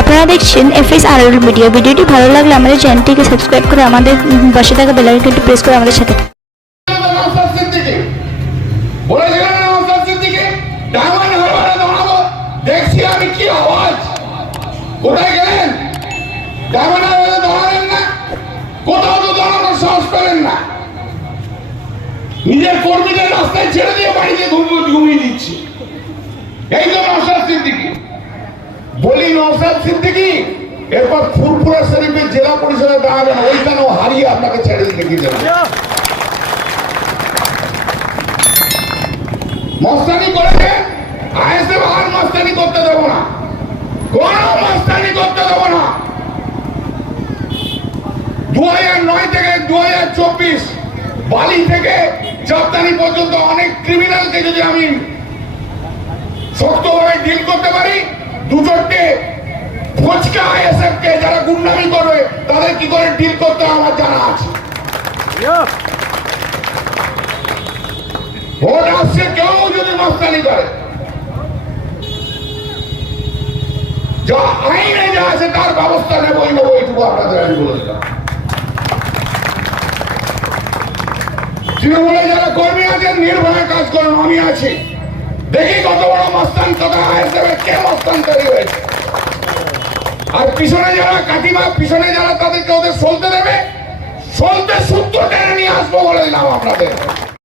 আপনারা দেখছেন FSRL media. ভিডিওটি ভালো লাগলে আমাদের চ্যানেলটিকে সাবস্ক্রাইব করে আমাদের পাশে থাকা বেল আইকনটি প্রেস করে আমাদের সাথে দেখছি আমি কি আওয়াজ, কোথায় গেলেন? ডায়মন্ড হারবারে দাঁড়ালেন না, কোথাও তো দাঁড়ানোর সাহস পেলেন না। নিজের কর্মীদের রাস্তায় ছেড়ে দিয়ে বাড়িতে ঘুমিয়ে দিচ্ছি। এই তো নওশাদ সিদ্দিকী। বলি নওশাদ সিদ্দিকী এরপর ফুরফুরা শরীফের জেলা পরিষদে দাঁড়াবেন, ওইখানেও হারিয়ে আপনাকে ছেড়ে দিতে কি যাবে। মস্তানি করেছে, আইএসএফ আর মস্তানি করতে দেবো না, কোন মস্তানি করতে দেবো না। 2009 থেকে 2024 বালি থেকে চাঁদদানি পর্যন্ত অনেক ক্রিমিনালকে যদি আমি শক্তভাবে ডিল করতে পারি, দুজনকে ফচকা আইএসএফ কে যারা গুন্ডামি করবে তাদের কি করে ডিল করতে আমার জানা আছে। ভোট আসছে, কেউ যদি মস্তানি করে, যা আইনে যা আছে তার ব্যবস্থা নেবই নেবো, এইটুকু আপনাদের আমি বলে দিলাম। তৃণমূলে যারা কর্মী আছেন নির্ভয়ে কাজ করুন, আমি আছি। দেখি কত বড় মস্তান তথা আইএসএফ কে মস্তান তৈরি হয়েছে। আর পিছনে যারা কাটিমা, পিছনে যারা তাদেরকে ওদের সলতে দেবে, সলতে সূত্র টেনে নিয়ে আসবো বলে দিলাম আপনাদের।